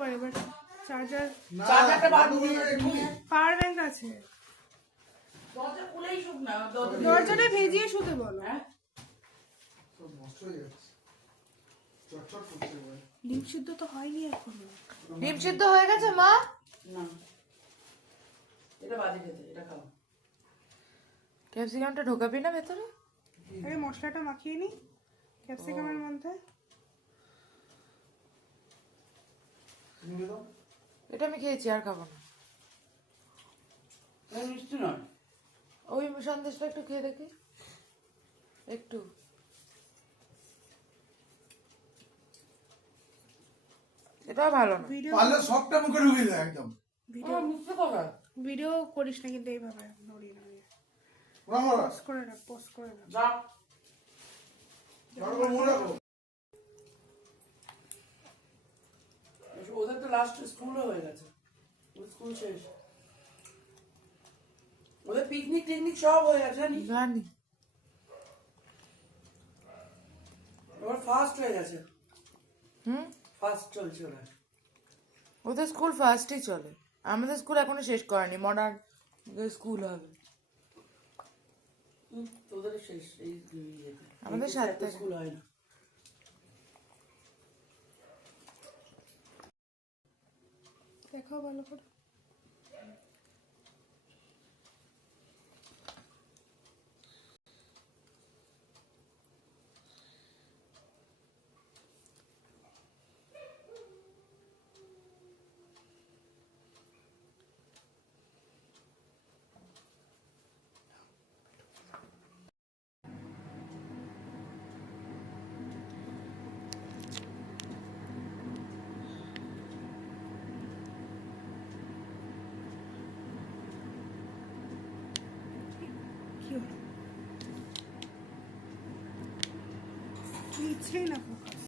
পারে, but charger চার্জারটা বার power bank আছে। দরজা খুলেই শুক না, দরজাটা ভেজিয়ে শুতে বলো। হ্যাঁ সব নষ্ট হয়ে যাচ্ছে, চটচট করছে ভাই। ডিম সিদ্ধ তো হয়নি এখনো। ডিম সিদ্ধ হয়ে গেছে মা? না, এটা বাজে খেতে, এটা খাও। ক্যাপসিকামটা ঢোকাবি না ভেতরে? আরে মশলাটা মাখিয়ে নি ক্যাপসিকামের মধ্যে। নিয়ে দাও। এটা আমি খেয়েছি, আর খাবো না। এটা মিষ্টি নয়। ওই সন্দেশটা একটু খেয়ে দেখি, একটু। এটাও ভালো না। ভিডিও পারলে সবটা মুখে ঢুকিয়ে দেয় একদম। মিষ্টি কথা। ভিডিও করিস না কিন্তু এইভাবে নড়িয়ে নড়িয়ে। ওরা মারা, পোস্ট করে রাখ, পোস্ট করে রাখ। যা তারপর মনে রাখো। ওদের তো লাস্ট স্কুলও হয়ে গেছে, স্কুল শেষ, ওদের পিকনিক টিকনিক সব হয়ে গেছে জানিস। জানি। এবার ফার্স্ট হয়ে গেছে, হুম, ফার্স্ট চলছে ওরা। ওদের স্কুল ফার্স্টই চলে, আমাদের স্কুল এখনো শেষ করেনি, মডার্ন স্কুল হবে। তোদের শেষ এই আমাদের 7 থেকে। স্কুল হয় না। দেখাও ভালো করে। কি হলো? নিচ্ছেই না ফোকাস।